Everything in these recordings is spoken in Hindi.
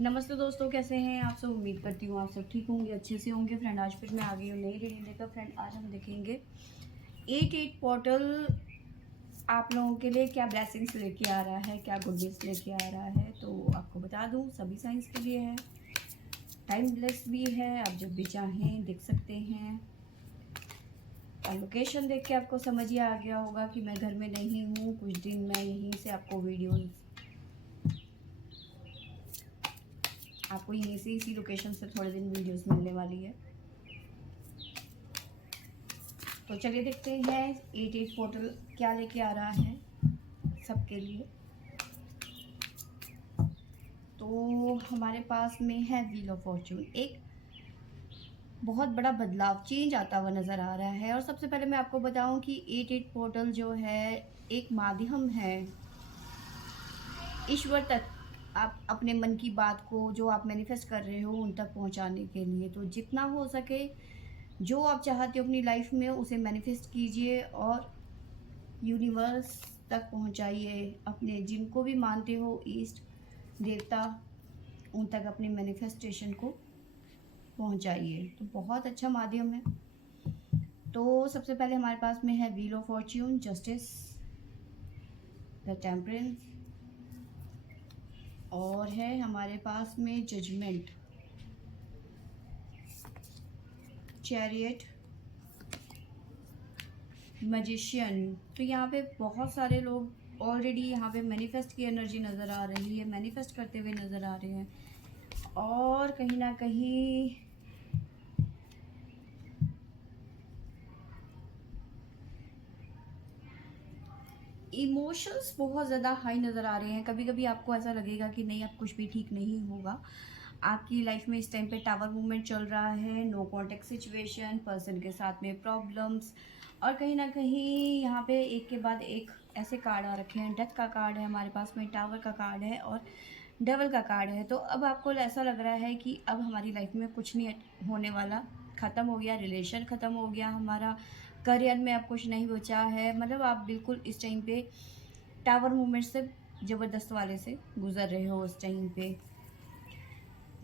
नमस्ते दोस्तों, कैसे हैं आप सब। उम्मीद करती हूँ आप सब ठीक होंगे, अच्छे से होंगे। फ्रेंड आज फिर मैं आ गई हूँ नई रीडिंग लेकर। फ्रेंड आज हम देखेंगे 8 पोर्टल आप लोगों के लिए क्या ब्लेसिंग्स लेके आ रहा है, क्या गुडनेस लेके आ रहा है। तो आपको बता दूँ सभी साइंस के लिए है, टाइम ब्लेस भी है, आप जब भी चाहें देख सकते हैं। और लोकेशन देख के आपको समझ ही आ गया होगा कि मैं घर में नहीं हूँ, कुछ दिन मैं यहीं से आपको यहीं से इसी लोकेशन से थोड़े दिन वीडियोस मिलने वाली है। तो चलिए देखते हैं 8 पोर्टल क्या लेके आ रहा है सबके लिए। तो हमारे पास में है व्हील ऑफ फॉर्चून, एक बहुत बड़ा बदलाव, चेंज आता हुआ नज़र आ रहा है। और सबसे पहले मैं आपको बताऊं कि 8 पोर्टल जो है एक माध्यम है ईश्वर तक आप अपने मन की बात को, जो आप मैनिफेस्ट कर रहे हो, उन तक पहुंचाने के लिए। तो जितना हो सके जो आप चाहते हो अपनी लाइफ में उसे मैनिफेस्ट कीजिए और यूनिवर्स तक पहुंचाइए। अपने जिनको भी मानते हो, ईष्ट देवता, उन तक अपने मैनिफेस्टेशन को पहुंचाइए। तो बहुत अच्छा माध्यम है। तो सबसे पहले हमारे पास में है wheel of Fortune, justice, the temperance, और है हमारे पास में जजमेंट, चैरियट, मैजिशियन। तो यहाँ पे बहुत सारे लोग ऑलरेडी यहाँ पे मैनिफेस्ट की एनर्जी नज़र आ रही है, मैनिफेस्ट करते हुए नज़र आ रहे हैं। और कहीं ना कहीं इमोशंस बहुत ज़्यादा हाई नज़र आ रहे हैं। कभी कभी आपको ऐसा लगेगा कि नहीं, अब कुछ भी ठीक नहीं होगा। आपकी लाइफ में इस टाइम पे टावर मूवमेंट चल रहा है, नो कॉन्टेक्ट सिचुएशन, पर्सन के साथ में प्रॉब्लम्स। और कहीं ना कहीं यहाँ पे एक के बाद एक ऐसे कार्ड आ रखे हैं। डेथ का कार्ड है हमारे पास में, टावर का कार्ड है और डबल का कार्ड है। तो अब आपको ऐसा लग रहा है कि अब हमारी लाइफ में कुछ नहीं होने वाला, ख़त्म हो गया, रिलेशन ख़त्म हो गया हमारा, करियर में अब कुछ नहीं बचा है। मतलब आप बिल्कुल इस टाइम पे टावर मूवमेंट से, ज़बरदस्त वाले से गुजर रहे हो। उस टाइम पे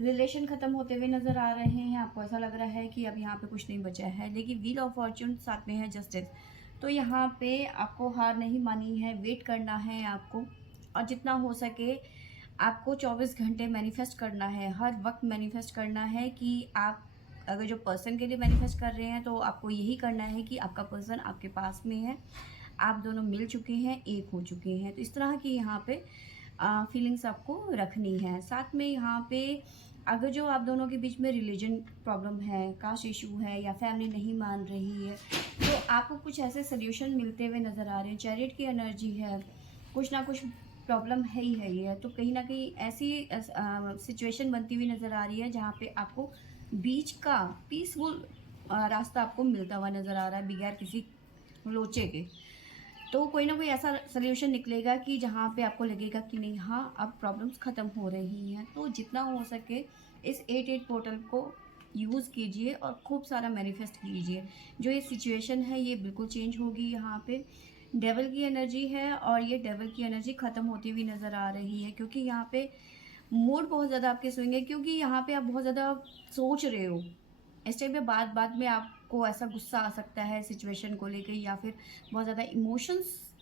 रिलेशन ख़त्म होते हुए नज़र आ रहे हैं। आपको ऐसा लग रहा है कि अब यहाँ पे कुछ नहीं बचा है। लेकिन व्हील ऑफ फॉर्च्यून साथ में है जस्टिस। तो यहाँ पे आपको हार नहीं मानी है, वेट करना है आपको। और जितना हो सके आपको 24 घंटे मैनिफेस्ट करना है, हर वक्त मैनिफेस्ट करना है कि आप अगर जो पर्सन के लिए मैनिफेस्ट कर रहे हैं तो आपको यही करना है कि आपका पर्सन आपके पास में है, आप दोनों मिल चुके हैं, एक हो चुके हैं। तो इस तरह की यहाँ पे फीलिंग्स आपको रखनी है। साथ में यहाँ पे अगर जो आप दोनों के बीच में रिलीजन प्रॉब्लम है, कास्ट इशू है या फैमिली नहीं मान रही है, तो आपको कुछ ऐसे सोल्यूशन मिलते हुए नज़र आ रहे हैं। चैरिट की एनर्जी है, कुछ ना कुछ प्रॉब्लम है ही है ये। तो कहीं ना कहीं ऐसी सिचुएशन बनती हुई नज़र आ रही है जहाँ पे आपको बीच का पीसफुल रास्ता आपको मिलता हुआ नज़र आ रहा है, बगैर किसी लोचे के। तो कोई ना कोई ऐसा सोल्यूशन निकलेगा कि जहाँ पे आपको लगेगा कि नहीं, हाँ अब प्रॉब्लम्स ख़त्म हो रही हैं। तो जितना हो सके इस 8 पोर्टल को यूज़ कीजिए और खूब सारा मैनिफेस्ट कीजिए। जो ये सिचुएशन है ये बिल्कुल चेंज होगी। यहाँ पे डेवल की एनर्जी है और ये डेवल की एनर्जी ख़त्म होती हुई नज़र आ रही है, क्योंकि यहाँ पे मूड बहुत ज़्यादा आपके स्विंग है, क्योंकि यहाँ पे आप बहुत ज़्यादा सोच रहे हो। इस टाइम पे बाद में आपको ऐसा गुस्सा आ सकता है सिचुएशन को लेके, या फिर बहुत ज़्यादा इमोशंस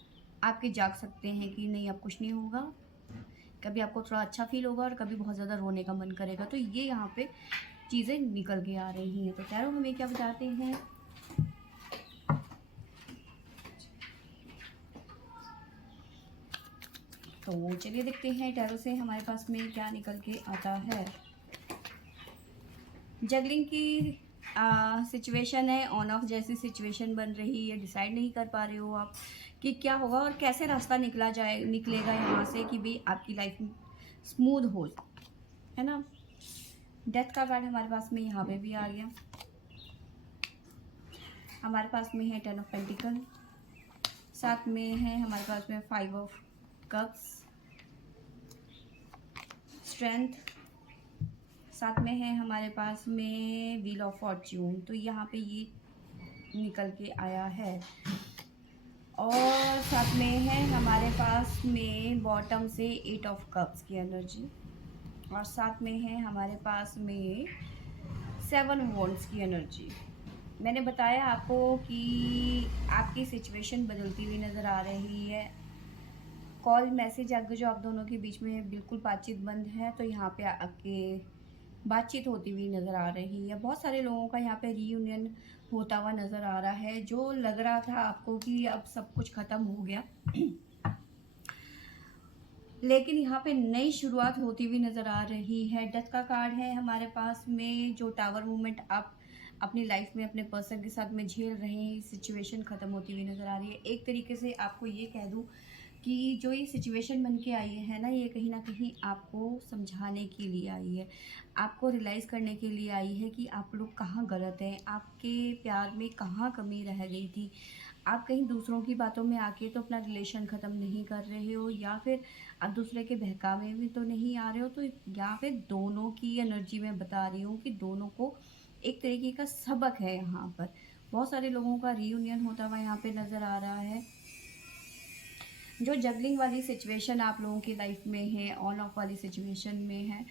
आपके जाग सकते हैं कि नहीं अब कुछ नहीं होगा। कभी आपको थोड़ा अच्छा फील होगा और कभी बहुत ज़्यादा रोने का मन करेगा। तो ये यहाँ पे चीज़ें निकल के आ रही हैं। तो टैरो हमें क्या बताते हैं। तो चलिए देखते हैं टैरो से हमारे पास में क्या निकल के आता है। जगलिंग की सिचुएशन है, ऑन ऑफ जैसी सिचुएशन बन रही है। डिसाइड नहीं कर पा रहे हो आप कि क्या होगा और कैसे रास्ता निकलेगा यहाँ से कि भाई आपकी लाइफ स्मूथ हो, है ना। डेथ का कार्ड हमारे पास में यहाँ पे भी आ गया। हमारे पास में है 10 ऑफ पेंटिकल, साथ में है हमारे पास में 5 ऑफ कप्स, स्ट्रेंथ, साथ में है हमारे पास में व्हील ऑफ फॉर्च्यून। तो यहाँ पे ये निकल के आया है। और साथ में है हमारे पास में बॉटम से 8 ऑफ कप्स की एनर्जी। और साथ में है हमारे पास में 7 वॉन्ड्स की एनर्जी। मैंने बताया आपको कि आपकी सिचुएशन बदलती हुई नज़र आ रही है। कॉल मैसेज अगर जो आप दोनों के बीच में बिल्कुल बातचीत बंद है, तो यहाँ पे आपके बातचीत होती हुई नज़र आ रही है। बहुत सारे लोगों का यहाँ पे रीयूनियन होता हुआ नज़र आ रहा है। जो लग रहा था आपको कि अब सब कुछ ख़त्म हो गया लेकिन यहाँ पे नई शुरुआत होती हुई नज़र आ रही है। डेथ का कार्ड है हमारे पास में। जो टावर मूवमेंट आप अपनी लाइफ में अपने पर्सन के साथ में झेल रहे हैं, सिचुएशन ख़त्म होती हुई नज़र आ रही है। एक तरीके से आपको ये कह दूँ कि जो ये सिचुएशन बन के आई है ना, ये कहीं ना कहीं आपको समझाने के लिए आई है, आपको रियलाइज़ करने के लिए आई है कि आप लोग कहाँ गलत हैं, आपके प्यार में कहाँ कमी रह गई थी। आप कहीं दूसरों की बातों में आके तो अपना रिलेशन ख़त्म नहीं कर रहे हो, या फिर आप दूसरे के बहकावे में तो नहीं आ रहे हो। तो यहाँ पे दोनों की एनर्जी में बता रही हूँ कि दोनों को एक तरीके का सबक है यहाँ पर। बहुत सारे लोगों का रीयूनियन होता हुआ यहाँ पे नज़र आ रहा है। जो जगलिंग वाली सिचुएशन आप लोगों की लाइफ में है, ऑन ऑफ वाली सिचुएशन में है,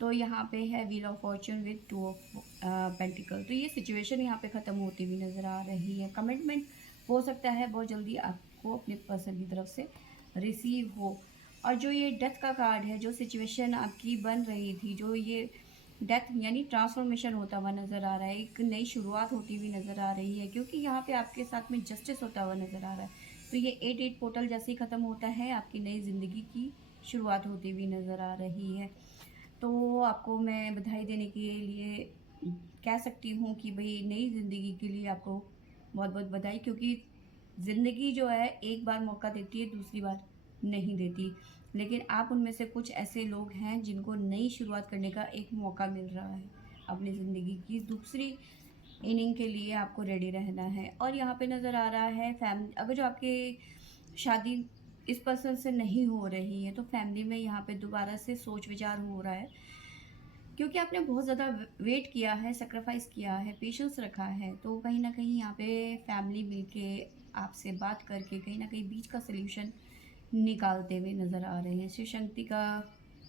तो यहाँ पे है wheel of Fortune with 2 of pentacle. तो ये सिचुएशन यहाँ पे ख़त्म होती हुई नज़र आ रही है। कमिटमेंट हो सकता है बहुत जल्दी आपको अपने पर्सन की तरफ से रिसीव हो। और जो ये डेथ का कार्ड है, जो सिचुएशन आपकी बन रही थी, जो ये डेथ यानी ट्रांसफॉर्मेशन होता हुआ नज़र आ रहा है, एक नई शुरुआत होती हुई नज़र आ रही है, क्योंकि यहाँ पे आपके साथ में जस्टिस होता हुआ नज़र आ रहा है। तो ये 8 पोर्टल जैसे ही ख़त्म होता है, आपकी नई ज़िंदगी की शुरुआत होती हुई नज़र आ रही है। तो आपको मैं बधाई देने के लिए कह सकती हूँ कि भाई नई ज़िंदगी के लिए आपको बहुत बहुत बधाई, क्योंकि ज़िंदगी जो है एक बार मौका देती है, दूसरी बार नहीं देती। लेकिन आप उनमें से कुछ ऐसे लोग हैं जिनको नई शुरुआत करने का एक मौका मिल रहा है। अपनी ज़िंदगी की दूसरी इनिंग के लिए आपको रेडी रहना है। और यहाँ पे नज़र आ रहा है फैमिली, अगर जो आपकी शादी इस पर्सन से नहीं हो रही है, तो फैमिली में यहाँ पे दोबारा से सोच विचार हो रहा है, क्योंकि आपने बहुत ज़्यादा वेट किया है, सेक्रीफाइस किया है, पेशेंस रखा है। तो कहीं ना कहीं यहाँ पे फैमिली मिलके आपसे बात करके कहीं ना कहीं बीच का सल्यूशन निकालते हुए नज़र आ रहे हैं। शिव शक्ति का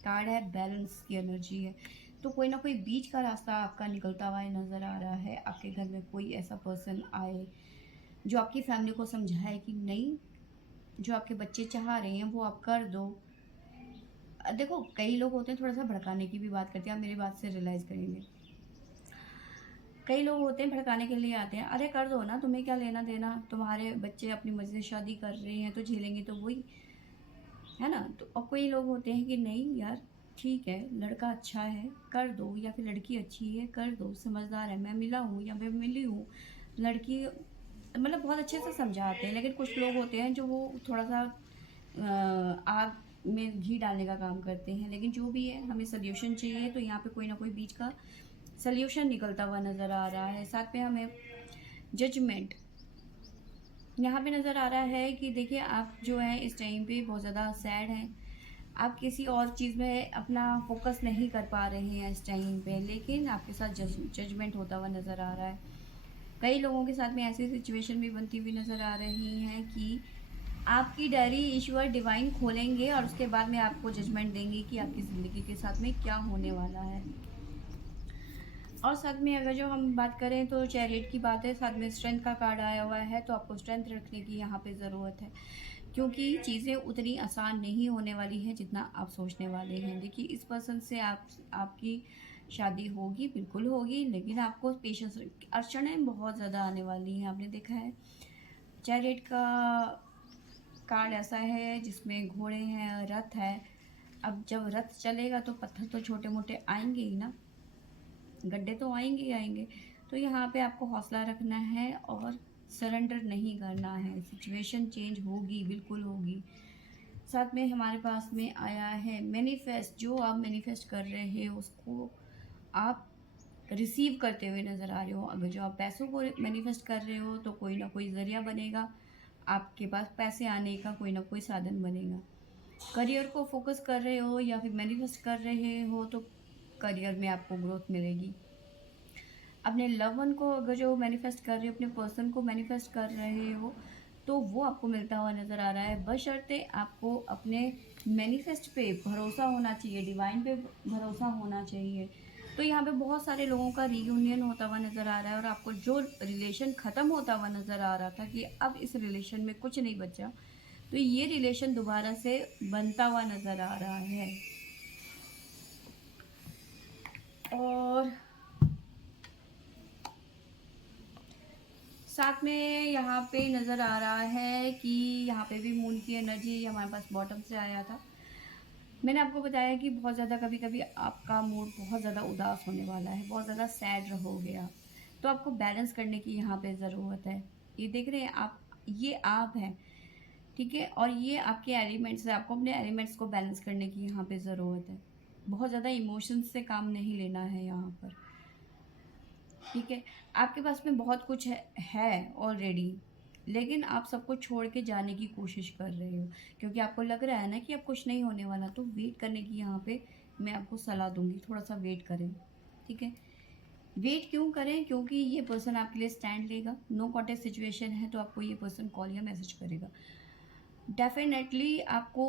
कार्ड है, बैलेंस की एनर्जी है। तो कोई ना कोई बीच का रास्ता आपका निकलता हुआ नज़र आ रहा है। आपके घर में कोई ऐसा पर्सन आए जो आपकी फैमिली को समझाए कि नहीं, जो आपके बच्चे चाह रहे हैं वो आप कर दो। देखो, कई लोग होते हैं थोड़ा सा भड़काने की भी बात करते हैं, आप मेरी बात से रियलाइज़ करेंगे। कई लोग होते हैं भड़काने के लिए आते हैं, अरे कर दो ना, तुम्हें क्या लेना देना, तुम्हारे बच्चे अपनी मर्जी से शादी कर रहे हैं तो झेलेंगे तो वही है ना। तो और कोई लोग होते हैं कि नहीं यार, ठीक है, लड़का अच्छा है कर दो, या फिर लड़की अच्छी है कर दो, समझदार है, मैं मिला हूँ या मैं मिली हूँ, लड़की मतलब बहुत अच्छे से समझाते हैं। लेकिन कुछ लोग होते हैं जो वो थोड़ा सा आग में घी डालने का काम करते हैं। लेकिन जो भी है, हमें सोल्यूशन चाहिए, तो यहाँ पे कोई ना कोई बीच का सोल्यूशन निकलता हुआ नज़र आ रहा है। साथ में हमें जजमेंट यहाँ पे नज़र आ रहा है कि देखिए, आप जो है इस टाइम पे बहुत ज़्यादा सैड हैं। आप किसी और चीज़ में अपना फोकस नहीं कर पा रहे हैं इस टाइम पे, लेकिन आपके साथ जजमेंट होता हुआ नज़र आ रहा है। कई लोगों के साथ में ऐसी सिचुएशन भी बनती हुई नज़र आ रही हैं कि आपकी डायरी ईश्वर डिवाइन खोलेंगे और उसके बाद में आपको जजमेंट देंगे कि आपकी ज़िंदगी के साथ में क्या होने वाला है। और साथ में अगर जो हम बात करें तो चैरियट की बात है, साथ में स्ट्रेंथ का कार्ड आया हुआ है। तो आपको स्ट्रेंथ रखने की यहाँ पे ज़रूरत है, क्योंकि चीज़ें उतनी आसान नहीं होने वाली हैं जितना आप सोचने वाले हैं। देखिए, इस पर्सन से आपकी शादी होगी, बिल्कुल होगी, लेकिन आपको पेशेंस, अड़चनें बहुत ज़्यादा आने वाली हैं। आपने देखा है चैरियट का कार्ड ऐसा है जिसमें घोड़े हैं, रथ है। अब जब रथ चलेगा तो पत्थर तो छोटे मोटे आएंगे ही ना, गड्ढे तो आएंगे ही आएंगे। तो यहाँ पे आपको हौसला रखना है और सरेंडर नहीं करना है। सिचुएशन चेंज होगी, बिल्कुल होगी। साथ में हमारे पास में आया है मैनिफेस्ट। जो आप मैनिफेस्ट कर रहे हो उसको आप रिसीव करते हुए नज़र आ रहे हो। अगर जो आप पैसों को मैनिफेस्ट कर रहे हो तो कोई ना कोई ज़रिया बनेगा, आपके पास पैसे आने का कोई ना कोई साधन बनेगा। करियर को फोकस कर रहे हो या फिर मैनिफेस्ट कर रहे हो तो करियर में आपको ग्रोथ मिलेगी। अपने लव वन को अगर जो मैनिफेस्ट कर रहे हो, अपने पर्सन को मैनिफेस्ट कर रहे हो, तो वो आपको मिलता हुआ नज़र आ रहा है, बशर्ते आपको अपने मैनिफेस्ट पे भरोसा होना चाहिए, डिवाइन पे भरोसा होना चाहिए। तो यहाँ पे बहुत सारे लोगों का रीयूनियन होता हुआ नज़र आ रहा है, और आपको जो रिलेशन ख़त्म होता हुआ नज़र आ रहा था कि अब इस रिलेशन में कुछ नहीं बचा, तो ये रिलेशन दोबारा से बनता हुआ नज़र आ रहा है। और साथ में यहाँ पे नज़र आ रहा है कि यहाँ पे भी मून की एनर्जी हमारे पास बॉटम से आया था। मैंने आपको बताया कि बहुत ज़्यादा कभी कभी आपका मूड बहुत ज़्यादा उदास होने वाला है, बहुत ज़्यादा सैड हो गया, तो आपको बैलेंस करने की यहाँ पे ज़रूरत है। ये देख रहे हैं आप, ये आप हैं, ठीक है, और ये आपके एलिमेंट्स है, आपको अपने एलिमेंट्स को बैलेंस करने की यहाँ पे ज़रूरत है। बहुत ज़्यादा इमोशंस से काम नहीं लेना है यहाँ पर, ठीक है। आपके पास में बहुत कुछ है ऑलरेडी, लेकिन आप सबको छोड़ के जाने की कोशिश कर रहे हो, क्योंकि आपको लग रहा है ना कि अब कुछ नहीं होने वाला। तो वेट करने की यहाँ पे मैं आपको सलाह दूंगी, थोड़ा सा वेट करें, ठीक है। वेट क्यों करें? क्योंकि ये पर्सन आपके लिए स्टैंड लेगा। नो कॉन्टेक्ट सिचुएशन है तो आपको ये पर्सन कॉल या मैसेज करेगा। डेफिनेटली आपको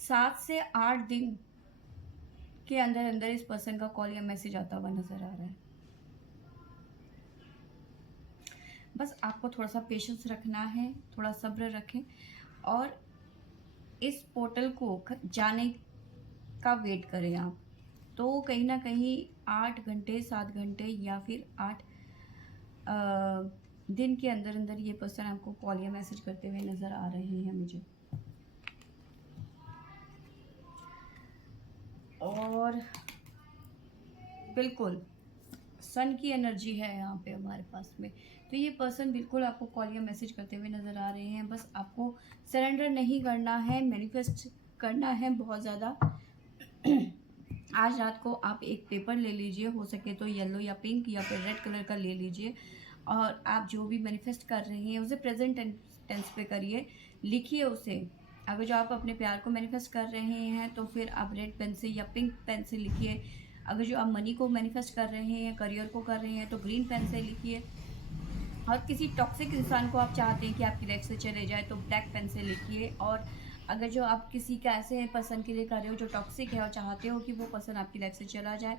7 से 8 दिन के अंदर अंदर इस पर्सन का कॉल या मैसेज आता हुआ नज़र आ रहा है। बस आपको थोड़ा सा पेशेंस रखना है, थोड़ा सब्र रखें, और इस पोर्टल को जाने का वेट करें आप। तो कहीं ना कहीं 8 घंटे 7 घंटे या फिर 8 दिन के अंदर अंदर ये पर्सन आपको कॉल या मैसेज करते हुए नज़र आ रहे हैं मुझे। और बिल्कुल सन की एनर्जी है यहाँ पे हमारे पास में, तो ये पर्सन बिल्कुल आपको कॉल या मैसेज करते हुए नज़र आ रहे हैं। बस आपको सरेंडर नहीं करना है, मैनिफेस्ट करना है बहुत ज़्यादा। आज रात को आप एक पेपर ले लीजिए, हो सके तो येलो या पिंक या फिर रेड कलर का ले लीजिए, और आप जो भी मैनिफेस्ट कर रहे हैं उसे प्रेजेंट टेंस पे करिए, लिखिए उसे। अगर जो आप अपने प्यार को मैनिफेस्ट कर रहे हैं तो फिर आप रेड पेन से या पिंक पेन से लिखिए। अगर जो आप मनी को मैनिफेस्ट कर रहे हैं, करियर को कर रहे हैं, तो ग्रीन पेन से लिखिए। और किसी टॉक्सिक इंसान को आप चाहते हैं कि आपकी लाइफ से चले जाए तो ब्लैक पेन से लिखिए। और अगर जो आप किसी का ऐसे पर्सन के लिए कर रहे हो जो टॉक्सिक है और चाहते हो कि वो पर्सन आपकी लाइफ से चला जाए,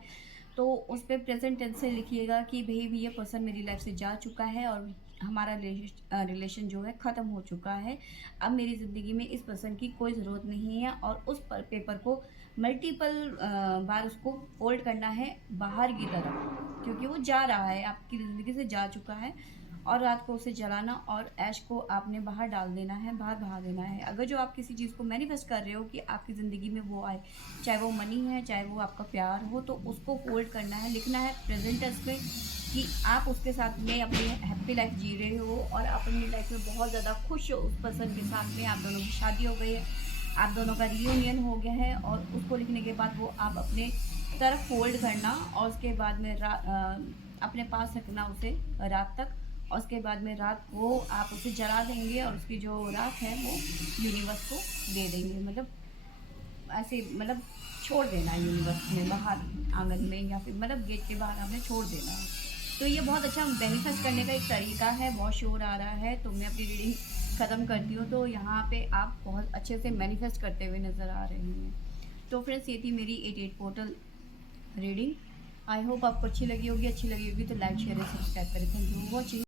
तो उस पर प्रेजेंट टेंस से लिखिएगा कि भाई भी ये पर्सन मेरी लाइफ से जा चुका है और हमारा रिलेशन जो है ख़त्म हो चुका है। अब मेरी ज़िंदगी में इस पर्सन की कोई ज़रूरत नहीं है, और उस पेपर को मल्टीपल बार उसको फोल्ड करना है बाहर की तरफ, क्योंकि वो जा रहा है, आपकी ज़िंदगी से जा चुका है। और रात को उसे जलाना और ऐश को आपने बाहर डाल देना है, बाहर बहा देना है। अगर जो आप किसी चीज़ को मैनिफेस्ट कर रहे हो कि आपकी ज़िंदगी में वो आए, चाहे वो मनी है, चाहे वो आपका प्यार हो, तो उसको फोल्ड करना है, लिखना है प्रेजेंट टेंस में कि आप उसके साथ में अपनी हैप्पी लाइफ जी रहे हो और आप अपनी लाइफ में बहुत ज़्यादा खुश हो उस पर्सन के साथ में। आप दोनों की शादी हो गई है, आप दोनों का रियूनियन हो गया है, और उसको लिखने के बाद वो आप अपने तरफ फोल्ड करना, और उसके बाद में अपने पास रखना उसे रात तक, और उसके बाद में रात को आप उसे जला देंगे, और उसकी जो राख है वो यूनिवर्स को दे देंगे। मतलब ऐसे, मतलब छोड़ देना है यूनिवर्स में, बाहर आंगन में, या फिर मतलब गेट के बाहर आपने छोड़ देना है। तो ये बहुत अच्छा मैनिफेस्ट करने का एक तरीका है। बहुत शोर आ रहा है तो मैं अपनी रीडिंग ख़त्म करती हूँ। तो यहाँ पे आप बहुत अच्छे से मैनिफेस्ट करते हुए नज़र आ रहे हैं। तो फ्रेंड्स, ये थी मेरी 88 पोर्टल रीडिंग। आई होप आपको अच्छी लगी होगी। अच्छी लगी होगी तो लाइक शेयर और सब्सक्राइब करें। Thank you for watching.